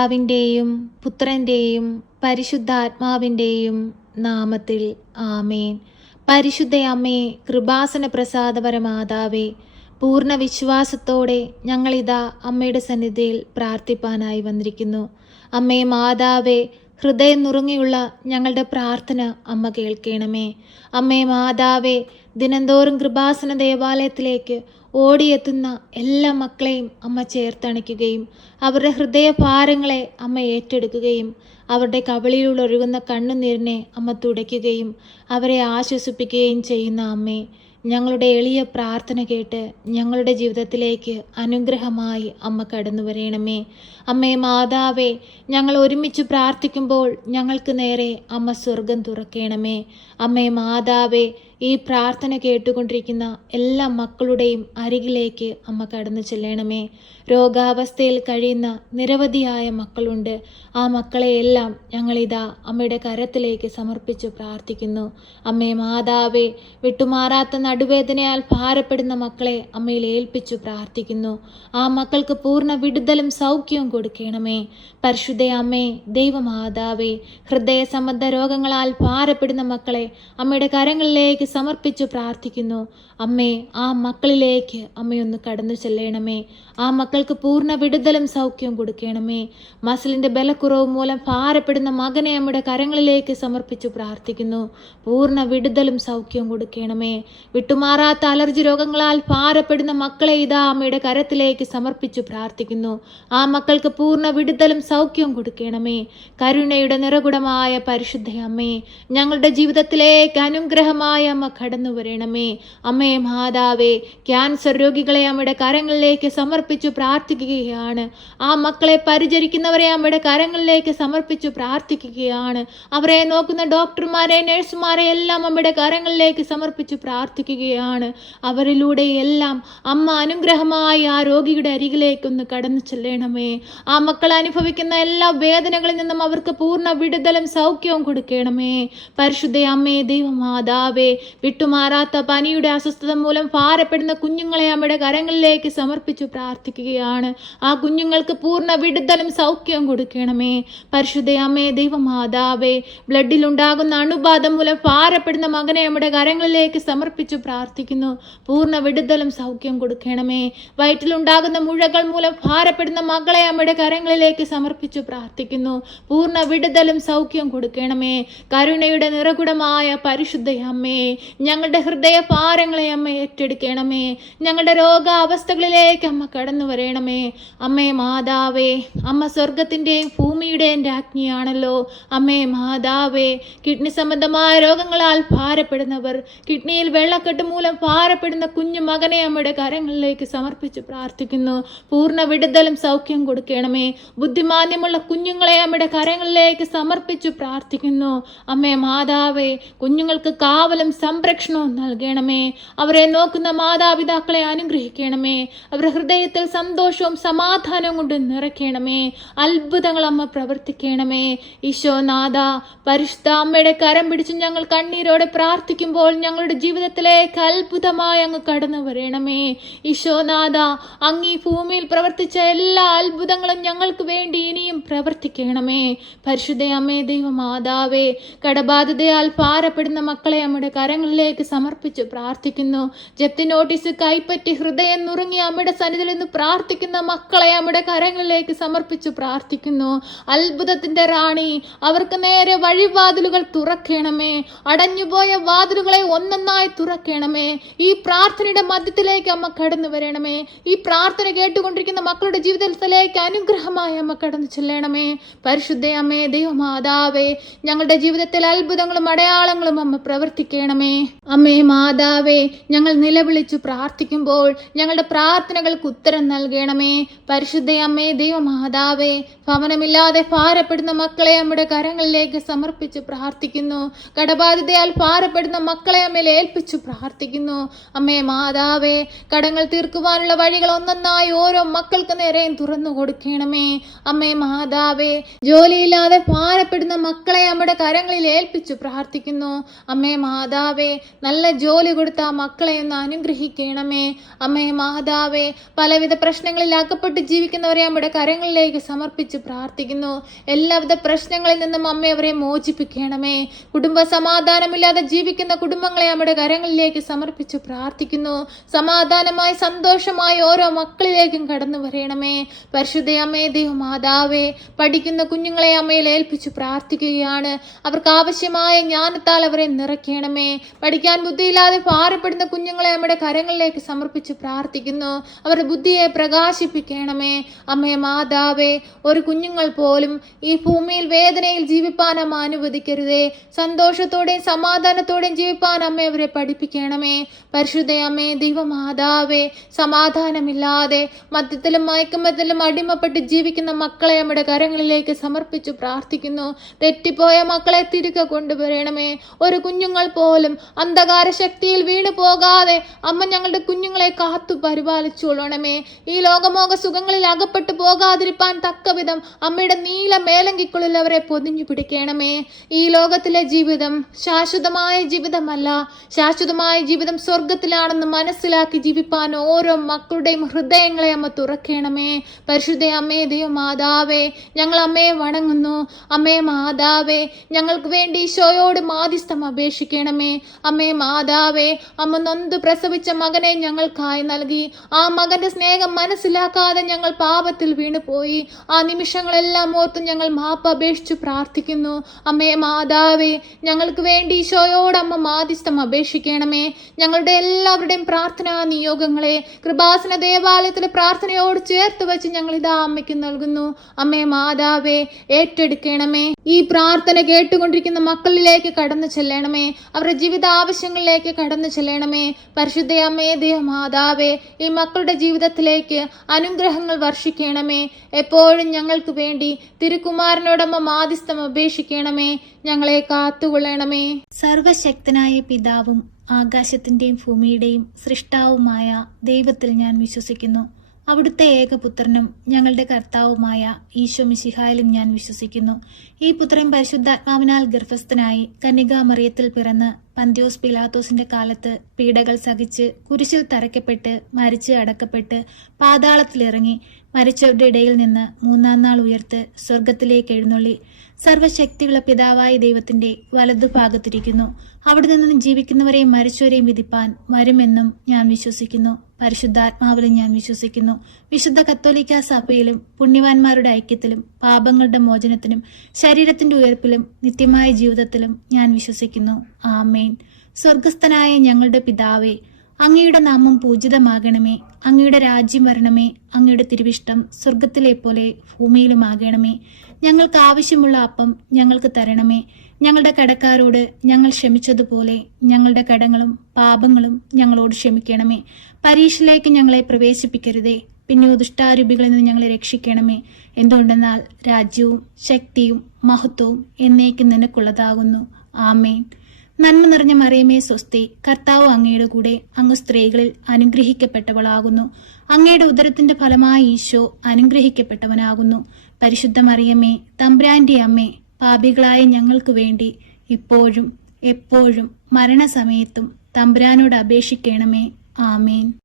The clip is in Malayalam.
പിതാവിൻ്റെയും പുത്രൻ്റെയും പരിശുദ്ധാത്മാവിൻ്റെയും നാമത്തിൽ ആമേൻ. പരിശുദ്ധ അമ്മേ, കൃപാസന പ്രസാദപരമാതാവേ, പൂർണ്ണ വിശ്വാസത്തോടെ ഞങ്ങളിതാ അമ്മയുടെ സന്നിധിയിൽ പ്രാർത്ഥിപ്പാനായി വന്നിരിക്കുന്നു. അമ്മേ മാതാവേ, ഹൃദയം നുറുങ്ങിയുള്ള ഞങ്ങളുടെ പ്രാർത്ഥന അമ്മ കേൾക്കണമേ. അമ്മേ മാതാവേ, ദിനംതോറും കൃപാസന ദേവാലയത്തിലേക്ക് ഓടിയെത്തുന്ന എല്ലാ മക്കളെയും അമ്മ ചേർത്തണയ്ക്കുകയും അവരുടെ ഹൃദയഭാരങ്ങളെ അമ്മ ഏറ്റെടുക്കുകയും അവരുടെ കവിളിലൂടെ ഒഴുകുന്ന കണ്ണുനീരിനെ അമ്മ തുടയ്ക്കുകയും അവരെ ആശ്വസിപ്പിക്കുകയും ചെയ്യുന്ന അമ്മേ, ഞങ്ങളുടെ എളിയ പ്രാർത്ഥന കേട്ട് ഞങ്ങളുടെ ജീവിതത്തിലേക്ക് അനുഗ്രഹമായി അമ്മ കടന്നു വരണമേ. അമ്മേ മാതാവേ, ഞങ്ങൾ ഒരുമിച്ച് പ്രാർത്ഥിക്കുമ്പോൾ ഞങ്ങൾക്ക് നേരെ അമ്മ സ്വർഗം തുറക്കണമേ. അമ്മേ മാതാവേ, ഈ പ്രാർത്ഥന കേട്ടുകൊണ്ടിരിക്കുന്ന എല്ലാ മക്കളുടെയും അരികിലേക്ക് അമ്മ കടന്നു ചെല്ലണമേ. രോഗാവസ്ഥയിൽ കഴിയുന്ന നിരവധിയായ മക്കളുണ്ട്. ആ മക്കളെയെല്ലാം ഞങ്ങളിതാ അമ്മയുടെ കരത്തിലേക്ക് സമർപ്പിച്ചു പ്രാർത്ഥിക്കുന്നു. അമ്മേ മാതാവേ, വിട്ടുമാറാത്ത നടുവേദനയാൽ ഭാരപ്പെടുന്ന മക്കളെ അമ്മയിൽ ഏൽപ്പിച്ചു പ്രാർത്ഥിക്കുന്നു. ആ മക്കൾക്ക് പൂർണ്ണ വിടുതലും സൗഖ്യവും കൊടുക്കണമേ. പരിശുദ്ധ അമ്മേ, ദൈവമാതാവേ, ഹൃദയ സംബന്ധ രോഗങ്ങളാൽ ഭാരപ്പെടുന്ന മക്കളെ അമ്മയുടെ കരങ്ങളിലേക്ക് സമർപ്പിച്ചു പ്രാർത്ഥിക്കുന്നു. അമ്മേ, ആ മക്കളിലേക്ക് അമ്മയൊന്ന് കടന്നു ചെല്ലണമേ. ആ മക്കൾക്ക് പൂർണ്ണ വിടുതലും സൗഖ്യവും കൊടുക്കണമേ. മസിലിൻ്റെ ബലക്കുറവ് മൂലം ഭാരപ്പെടുന്ന മകനെ അമ്മയുടെ കരങ്ങളിലേക്ക് സമർപ്പിച്ചു പ്രാർത്ഥിക്കുന്നു. പൂർണ്ണ വിടുതലും സൗഖ്യവും കൊടുക്കണമേ. വിട്ടുമാറാത്ത അലർജി രോഗങ്ങളാൽ ഭാരപ്പെടുന്ന മക്കളെ ഇതാ അമ്മയുടെ കരത്തിലേക്ക് സമർപ്പിച്ചു പ്രാർത്ഥിക്കുന്നു. ആ മക്കൾക്ക് പൂർണ്ണ വിടുതലും സൗഖ്യവും കൊടുക്കണമേ. കരുണയുടെ നിറകുടമായ പരിശുദ്ധ അമ്മേ, ഞങ്ങളുടെ ജീവിതത്തിലേക്ക് അനുഗ്രഹമായ അമ്മ കടന്നു വരണമേ. അമ്മേ മാതാവേ, ക്യാൻസർ രോഗികളെ അമ്മയുടെ കരങ്ങളിലേക്ക് സമർപ്പിച്ചു പ്രാർത്ഥിക്കുകയാണ്. ആ മക്കളെ പരിചരിക്കുന്നവരെ അമ്മയുടെ കരങ്ങളിലേക്ക് സമർപ്പിച്ചു പ്രാർത്ഥിക്കുകയാണ്. അവരെ നോക്കുന്ന ഡോക്ടർമാരെ, നഴ്സുമാരെ എല്ലാം അമ്മയുടെ കരങ്ങളിലേക്ക് സമർപ്പിച്ചു പ്രാർത്ഥിക്കുകയാണ്. അവരിലൂടെ എല്ലാം അമ്മ അനുഗ്രഹമായി ആ രോഗിയുടെ അരികിലേക്കൊന്ന് കടന്നു ചെല്ലണമേ. ആ മക്കൾ അനുഭവിക്കുന്ന എല്ലാ വേദനകളിൽ നിന്നും അവർക്ക് പൂർണ്ണ വിടുതലും സൗഖ്യവും കൊടുക്കണമേ. പരിശുദ്ധ അമ്മേ, ദൈവമാതാവേ, വിട്ടുമാറാത്ത പനിയുടെ അസ്വസ്ഥത മൂലം ഭാരപ്പെടുന്ന കുഞ്ഞുങ്ങളെ അമ്മയുടെ കരങ്ങളിലേക്ക് സമർപ്പിച്ചു പ്രാർത്ഥിക്കുകയാണ്. ആ കുഞ്ഞുങ്ങൾക്ക് പൂർണ്ണ വിടുതലും സൗഖ്യവും കൊടുക്കണമേ. പരിശുദ്ധ അമ്മേ, ദൈവമാതാവേ, ബ്ലഡിലുണ്ടാകുന്ന അണുബാധ മൂലം ഭാരപ്പെടുന്ന മകനെ അമ്മയുടെ കരങ്ങളിലേക്ക് സമർപ്പിച്ചു പ്രാർത്ഥിക്കുന്നു. പൂർണ്ണ വിടുതലും സൗഖ്യം കൊടുക്കണമേ. വയറ്റിലുണ്ടാകുന്ന മുഴകൾ മൂലം ഭാരപ്പെടുന്ന മകളെ അമ്മയുടെ കരങ്ങളിലേക്ക് സമർപ്പിച്ചു പ്രാർത്ഥിക്കുന്നു. പൂർണ്ണ വിടുതലും സൗഖ്യം കൊടുക്കണമേ. കരുണയുടെ നിറകുടമായ പരിശുദ്ധ അമ്മേ, ഞങ്ങളുടെ ഹൃദയഭാരങ്ങളെ അമ്മ ഏറ്റെടുക്കണമേ. ഞങ്ങളുടെ രോഗാവസ്ഥകളിലേക്ക് അമ്മ കടന്നു വരണമേ. അമ്മേ മാതാവേ, അമ്മ സ്വർഗത്തിൻ്റെയും ഭൂമിയുടെയും രാജ്ഞിയാണല്ലോ. അമ്മേ മാതാവേ, കിഡ്നി സംബന്ധമായ രോഗങ്ങളാൽ ഭാരപ്പെടുന്നവർ, കിഡ്നിയിൽ വെള്ളക്കെട്ട് മൂലം ഭാരപ്പെടുന്ന കുഞ്ഞു മകനെ അമ്മയുടെ കരങ്ങളിലേക്ക് സമർപ്പിച്ച് പ്രാർത്ഥിക്കുന്നു. പൂർണ്ണ വിടുതലും സൗഖ്യം കൊടുക്കണമേ. ബുദ്ധിമാന്യമുള്ള കുഞ്ഞുങ്ങളെ അമ്മയുടെ കരങ്ങളിലേക്ക് സമർപ്പിച്ചു പ്രാർത്ഥിക്കുന്നു. അമ്മേ മാതാവേ, കുഞ്ഞുങ്ങൾക്ക് കാവലും സംരക്ഷണവും നൽകണമേ. അവരെ നോക്കുന്ന മാതാപിതാക്കളെ അനുഗ്രഹിക്കണമേ. അവരുടെ ഹൃദയത്തിൽ സന്തോഷവും സമാധാനവും കൊണ്ട് നിറയ്ക്കണമേ. അത്ഭുതങ്ങൾ അമ്മ പ്രവർത്തിക്കണമേ. ഈശോനാഥ, പരിശുദ്ധ അമ്മയുടെ കരം പിടിച്ച് ഞങ്ങൾ കണ്ണീരോടെ പ്രാർത്ഥിക്കുമ്പോൾ ഞങ്ങളുടെ ജീവിതത്തിലേക്ക് അത്ഭുതമായി അങ്ങ് കടന്നു വരണമേ. ഈശോനാഥ, അങ്ങ് ഈ ഭൂമിയിൽ പ്രവർത്തിച്ച എല്ലാ അത്ഭുതങ്ങളും ഞങ്ങൾക്ക് വേണ്ടി ഇനിയും പ്രവർത്തിക്കണമേ. പരിശുദ്ധ അമ്മേ, ദൈവമാതാവേ, കടബാധിതയാൽ ഭാരപ്പെടുന്ന മക്കളെ അമ്മയുടെ കരങ്ങളിലേക്ക് സമർപ്പിച്ച് പ്രാർത്ഥിക്കുന്നു. ജപ്തി നോട്ടീസ് കൈപ്പറ്റി ഹൃദയം നുറുങ്ങി അമ്മയുടെ സന്നിധിയിൽ നിന്ന് പ്രാർത്ഥിക്കുന്ന മക്കളെ അമ്മയുടെ കരങ്ങളിലേക്ക് സമർപ്പിച്ചു പ്രാർത്ഥിക്കുന്നു. അത്ഭുതത്തിന്റെ റാണി, അവർക്ക് നേരെ വഴിവാതിലുകൾ തുറക്കണമേ. അടഞ്ഞുപോയ വാതിലുകളെ ഒന്നൊന്നായി തുറക്കണമേ. ഈ പ്രാർത്ഥനയുടെ മധ്യത്തിലേക്ക് അമ്മ കടന്നു വരണമേ. ഈ പ്രാർത്ഥന കേട്ടുകൊണ്ടിരിക്കുന്ന മക്കളുടെ ജീവിതത്തിലേക്ക് അനുഗ്രഹമായി അമ്മ കടന്നു ചെല്ലണമേ. പരിശുദ്ധ അമ്മേ, ദൈവമാതാവേ, ഞങ്ങളുടെ ജീവിതത്തിൽ അത്ഭുതങ്ങളും അടയാളങ്ങളും അമ്മ പ്രവർത്തിക്കണമേ. അമ്മേ മാതാവേ, ഞങ്ങൾ നിലവിളിച്ചു പ്രാർത്ഥിക്കുമ്പോൾ ഞങ്ങളുടെ പ്രാർത്ഥനകൾക്ക് ഉത്തരം നൽകണമേ. പരിശുദ്ധ അമ്മേ, ദൈവമാതാവേ, ഭവനമില്ലാതെ ഭാരപ്പെടുന്ന മക്കളെ അമ്മയുടെ കരങ്ങളിലേക്ക് സമർപ്പിച്ച് പ്രാർത്ഥിക്കുന്നു. കടബാധിതയാൽ ഭാരപ്പെടുന്ന മക്കളെ അമ്മയിൽ ഏൽപ്പിച്ചു പ്രാർത്ഥിക്കുന്നു. അമ്മേ മാതാവേ, കടങ്ങൾ തീർക്കുവാനുള്ള വഴികൾ ഒന്നൊന്നായി ഓരോ മക്കൾക്ക് നേരെയും തുറന്നു കൊടുക്കണമേ. അമ്മേ മാതാവേ, ജോലിയില്ലാതെ ഭാരപ്പെടുന്ന മക്കളെ അമ്മയുടെ കരങ്ങളിൽ ഏൽപ്പിച്ചു പ്രാർത്ഥിക്കുന്നു. അമ്മേ മാതാവേ, മാതാവേ, നല്ല ജോലി കൊടുത്ത ആ മക്കളെ ഒന്ന് അനുഗ്രഹിക്കണമേ. അമ്മേ മാതാവേ, പലവിധ പ്രശ്നങ്ങളിൽ അകപ്പെട്ട് ജീവിക്കുന്നവരെ അമ്മയുടെ കരങ്ങളിലേക്ക് സമർപ്പിച്ച് പ്രാർത്ഥിക്കുന്നു. എല്ലാവിധ പ്രശ്നങ്ങളിൽ നിന്നും അമ്മ അവരെ മോചിപ്പിക്കണമേ. കുടുംബ സമാധാനമില്ലാതെ ജീവിക്കുന്ന കുടുംബങ്ങളെ അമ്മയുടെ കരങ്ങളിലേക്ക് സമർപ്പിച്ച് പ്രാർത്ഥിക്കുന്നു. സമാധാനമായി സന്തോഷമായി ഓരോ മക്കളിലേക്കും കടന്നു വരണമേ. പരിശുദ്ധ അമ്മേ ദൈവമാതാവേ, പഠിക്കുന്ന കുഞ്ഞുങ്ങളെ അമ്മയിൽ ഏൽപ്പിച്ചു പ്രാർത്ഥിക്കുകയാണ്. അവർക്ക് ആവശ്യമായ ജ്ഞാനത്താൽ അവരെ നിറയ്ക്കണമേ. പഠിക്കാൻ ബുദ്ധിയില്ലാതെ ഭാരപ്പെടുന്ന കുഞ്ഞുങ്ങളെ അമ്മയുടെ കരങ്ങളിലേക്ക് സമർപ്പിച്ച് പ്രാർത്ഥിക്കുന്നു. അവരുടെ ബുദ്ധിയെ പ്രകാശിപ്പിക്കണമേ. അമ്മേ മാതാവേ, ഒരു കുഞ്ഞുങ്ങൾ പോലും ഈ ഭൂമിയിൽ വേദനയിൽ ജീവിപ്പാൻ അമ്മ അനുവദിക്കരുതേ. സന്തോഷത്തോടെയും സമാധാനത്തോടെയും ജീവിപ്പാൻ അമ്മ അവരെ പഠിപ്പിക്കണമേ. പരിശുദ്ധ അമ്മേ ദൈവമാതാവേ, സമാധാനമില്ലാതെ മദ്യത്തിലും മയക്കുമരുന്നിലും അടിമപ്പെട്ട് ജീവിക്കുന്ന മക്കളെ നമ്മുടെ കരങ്ങളിലേക്ക് സമർപ്പിച്ചു പ്രാർത്ഥിക്കുന്നു. തെറ്റിപ്പോയ മക്കളെ തിരികെ കൊണ്ടുവരണമേ. ഒരു കുഞ്ഞുങ്ങൾ പോലും അന്ധകാര ശക്തിയിൽ വീണു പോകാതെ അമ്മ ഞങ്ങളുടെ കുഞ്ഞുങ്ങളെ കാത്തു പരിപാലിച്ചുകൊള്ളണമേ. ഈ ലോകമോക സുഖങ്ങളിൽ അകപ്പെട്ടു പോകാതിരിപ്പാൻ തക്കവിധം അമ്മയുടെ നീല മേലങ്കിക്കുള്ളിൽ അവരെ പൊതിഞ്ഞു പിടിക്കണമേ. ഈ ലോകത്തിലെ ജീവിതം ശാശ്വതമായ ജീവിതമല്ല. ശാശ്വതമായ ജീവിതം സ്വർഗത്തിലാണെന്ന് മനസ്സിലാക്കി ജീവിപ്പാൻ ഓരോ മക്കളുടെയും ഹൃദയങ്ങളെ അമ്മ തുറക്കണമേ. പരിശുദ്ധ അമ്മേ ദൈവമാതാവേ, ഞങ്ങൾ അമ്മയെ വണങ്ങുന്നു. അമ്മേ മാതാവേ, ഞങ്ങൾക്ക് വേണ്ടി ഈശോയോട് മാധ്യസ്ഥം അപേക്ഷിക്കണമേ. അമ്മേ മാതാവേ, അമ്മ നൊന്ത് പ്രസവിച്ച മകനെ ഞങ്ങൾക്കായി നൽകി. ആ മകന്റെ സ്നേഹം മനസ്സിലാക്കാതെ ഞങ്ങൾ പാപത്തിൽ വീണുപോയി. ആ നിമിഷങ്ങളെല്ലാം ഓർത്ത് ഞങ്ങൾ മാപ്പ് അപേക്ഷിച്ചു പ്രാർത്ഥിക്കുന്നു. അമ്മേ മാതാവേ, ഞങ്ങൾക്ക് വേണ്ടി ഈശോയോട് അമ്മ മാധ്യസ്ഥം അപേക്ഷിക്കണമേ. ഞങ്ങളുടെ എല്ലാവരുടെയും പ്രാർത്ഥനാ നിയോഗങ്ങളെ കൃപാസന ദേവാലയത്തിലെ പ്രാർത്ഥനയോട് ചേർത്ത് വെച്ച് ഞങ്ങൾ ഇതാ അമ്മയ്ക്ക് നൽകുന്നു. അമ്മേ മാതാവേ, ഏറ്റെടുക്കണമേ. ഈ പ്രാർത്ഥന കേട്ടുകൊണ്ടിരിക്കുന്ന മക്കളിലേക്ക് കടന്നു ചെല്ലണമേ. അവരുടെ ജീവിത ആവശ്യങ്ങളിലേക്ക് കടന്നു ചെല്ലണമേ. പരിശുദ്ധ അമ്മേ ദേവമാതാവേ, ഈ മക്കളുടെ ജീവിതത്തിലേക്ക് അനുഗ്രഹങ്ങൾ വർഷിക്കണമേ. എപ്പോഴും ഞങ്ങൾക്ക് വേണ്ടി തിരുക്കുമാരനോടമ്മ മാധ്യസ്ഥം അപേക്ഷിക്കണമേ. ഞങ്ങളെ കാത്തുകൊള്ളണമേ. സർവശക്തനായ പിതാവും ആകാശത്തിന്റെയും ഭൂമിയുടെയും സൃഷ്ടാവുമായ ദൈവത്തിൽ ഞാൻ വിശ്വസിക്കുന്നു. അവിടുത്തെ ഏകപുത്രനും ഞങ്ങളുടെ കർത്താവുമായ ഈശോ മിശിഹായിലും ഞാൻ വിശ്വസിക്കുന്നു. ഈ പുത്രൻ പരിശുദ്ധാത്മാവിനാൽ ഗർഭസ്ഥനായി കന്യകാമറിയത്തിൽ പിറന്ന് പന്ത്യോസ് പിലാത്തോസിന്റെ കാലത്ത് പീഡകൾ സഹിച്ച് കുരിശിൽ തറയ്ക്കപ്പെട്ട് മരിച്ച് അടക്കപ്പെട്ട് പാതാളത്തിലിറങ്ങി മരിച്ചവരുടെ ഇടയിൽ നിന്ന് മൂന്നാം നാൾ ഉയർത്ത് സ്വർഗത്തിലേക്ക് എഴുന്നള്ളി സർവശക്തിയുള്ള പിതാവായ ദൈവത്തിന്റെ വലതുഭാഗത്തിരിക്കുന്നു. അവിടെ നിന്നും ജീവിക്കുന്നവരെയും മരിച്ചവരെയും വിധിപ്പാൻ വരുമെന്നും ഞാൻ വിശ്വസിക്കുന്നു. പരിശുദ്ധാത്മാവിലും ഞാൻ വിശ്വസിക്കുന്നു. വിശുദ്ധ കത്തോലിക്ക സഭയിലും പുണ്യവാന്മാരുടെ ഐക്യത്തിലും പാപങ്ങളുടെ മോചനത്തിനും ശരീരത്തിന്റെ ഉയർപ്പിലും നിത്യമായ ജീവിതത്തിലും ഞാൻ വിശ്വസിക്കുന്നു. ആമേൻ. സ്വർഗസ്ഥനായ ഞങ്ങളുടെ പിതാവേ, അങ്ങയുടെ നാമം പൂജിതമാകണമേ. അങ്ങയുടെ രാജ്യം വരണമേ. അങ്ങയുടെ തിരുവിഷ്ടം സ്വർഗത്തിലെ പോലെ ഭൂമിയിലുമാകണമേ. ഞങ്ങൾക്ക് ആവശ്യമുള്ള അപ്പം ഞങ്ങൾക്ക് തരണമേ. ഞങ്ങളുടെ കടക്കാരോട് ഞങ്ങൾ ക്ഷമിച്ചതുപോലെ ഞങ്ങളുടെ കടങ്ങളും പാപങ്ങളും ഞങ്ങളോട് ക്ഷമിക്കണമേ. പരീക്ഷയിലേക്ക് ഞങ്ങളെ പ്രവേശിപ്പിക്കരുതേ, പിന്നെ ദുഷ്ടാരൂപികളിൽ നിന്ന് ഞങ്ങളെ രക്ഷിക്കണമേ. എന്തുകൊണ്ടെന്നാൽ രാജ്യവും ശക്തിയും മഹത്വവും എന്നേക്കും നിനക്കുള്ളതാകുന്നു. ആമേൻ. നന്മ നിറഞ്ഞ മറിയമേ സ്വസ്തി, കർത്താവ് അങ്ങയുടെ കൂടെ, അങ്ങ് സ്ത്രീകളിൽ അനുഗ്രഹിക്കപ്പെട്ടവളാകുന്നു. അങ്ങയുടെ ഉദരത്തിന്റെ ഫലമായി ഈശോ അനുഗ്രഹിക്കപ്പെട്ടവനാകുന്നു. പരിശുദ്ധ മറിയമേ, തമ്പുരാന്റെ അമ്മേ, പാപികളായ ഞങ്ങൾക്ക് വേണ്ടി ഇപ്പോഴും എപ്പോഴും മരണസമയത്തും തമ്പുരാനോട് അപേക്ഷിക്കണമേ. ആമേൻ.